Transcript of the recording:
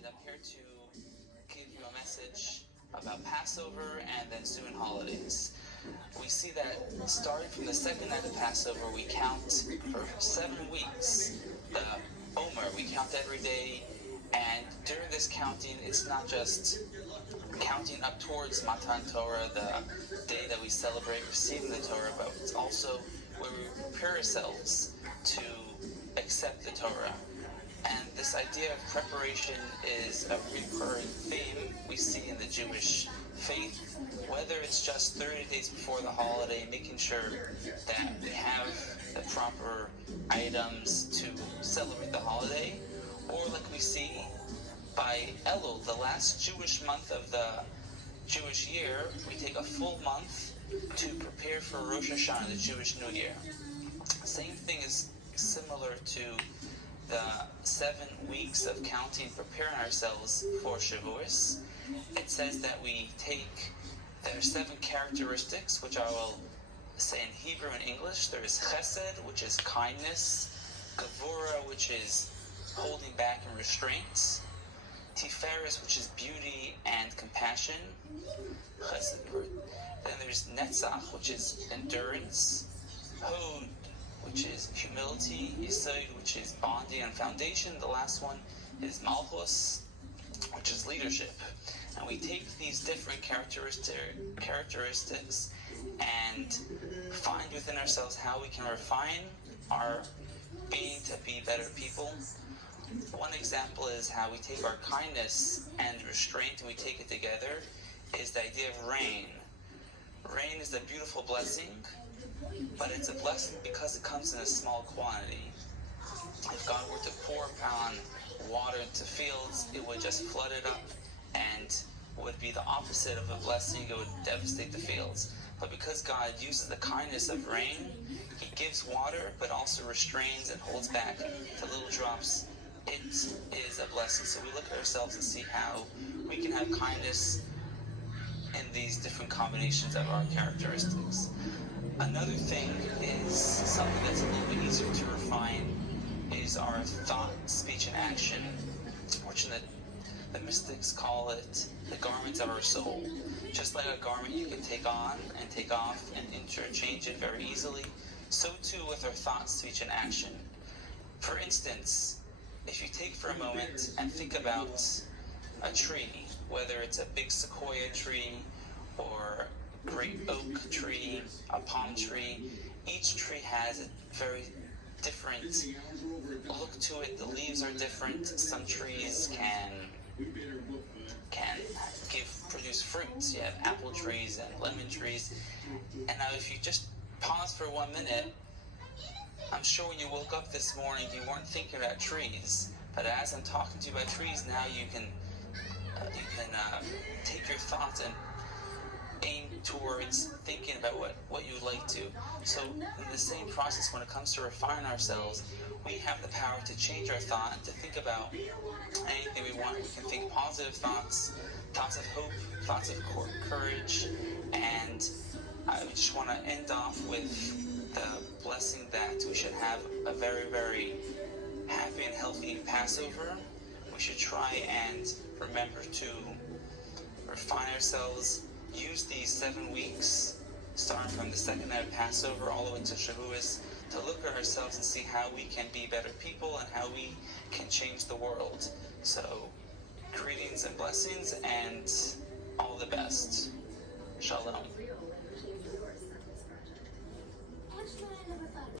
and I'm here to give you a message about Passover and the ensuing holidays. We see that starting from the second night of Passover, we count for 7 weeks. The Omer, we count every day, and during this counting, it's not just counting up towards Matan Torah, the day that we celebrate receiving the Torah, but it's also where we prepare ourselves to accept the Torah. And this idea of preparation is a recurring theme we see in the Jewish faith, whether it's just 30 days before the holiday, making sure that we have the proper items to celebrate the holiday, or like we see by Elul, the last Jewish month of the Jewish year, we take a full month to prepare for Rosh Hashanah, the Jewish New Year. Same thing is similar to the 7 weeks of counting, preparing ourselves for Shavuos. It says that we take, there are 7 characteristics, which I will say in Hebrew and English. There is chesed, which is kindness, gevura, which is holding back and restraint, tiferes, which is beauty and compassion, chesed. Then there's netzach, which is endurance, hod, which is humility, yesod, which is bonding and foundation. The last one is malchus, which is leadership. And we take these different characteristics and find within ourselves how we can refine our being to be better people. One example is how we take our kindness and restraint and we take it together is the idea of rain. Rain is a beautiful blessing, but it's a blessing because it comes in a small quantity. If God were to pour upon water into fields, it would just flood it up and would be the opposite of a blessing. It would devastate the fields. But because God uses the kindness of rain, He gives water, but also restrains and holds back the little drops. It is a blessing. So we look at ourselves and see how we can have kindness in these different combinations of our characteristics. Another thing is something that's a little bit easier to refine is our thought, speech, and action, which the mystics call it the garments of our soul. Just like a garment you can take on and take off and interchange it very easily, so too with our thought, speech, and action. For instance, if you take for a moment and think about a tree, whether it's a big sequoia tree or great oak tree, a palm tree, each tree has a very different look to it. The leaves are different. Some trees can produce fruits. You have apple trees and lemon trees. And now if you just pause for 1 minute, I'm sure when you woke up this morning you weren't thinking about trees. But as I'm talking to you about trees now, you can take your thoughts and aim towards thinking about what you would like to. So in the same process, when it comes to refining ourselves, we have the power to change our thought and to think about anything we want. We can think positive thoughts, thoughts of hope, thoughts of courage. And I just want to end off with the blessing that we should have a very, very happy and healthy Passover. We should try and remember to refine ourselves, use these 7 weeks, starting from the second night of Passover all the way to Shavuos, to look at ourselves and see how we can be better people and how we can change the world. So, greetings and blessings and all the best. Shalom.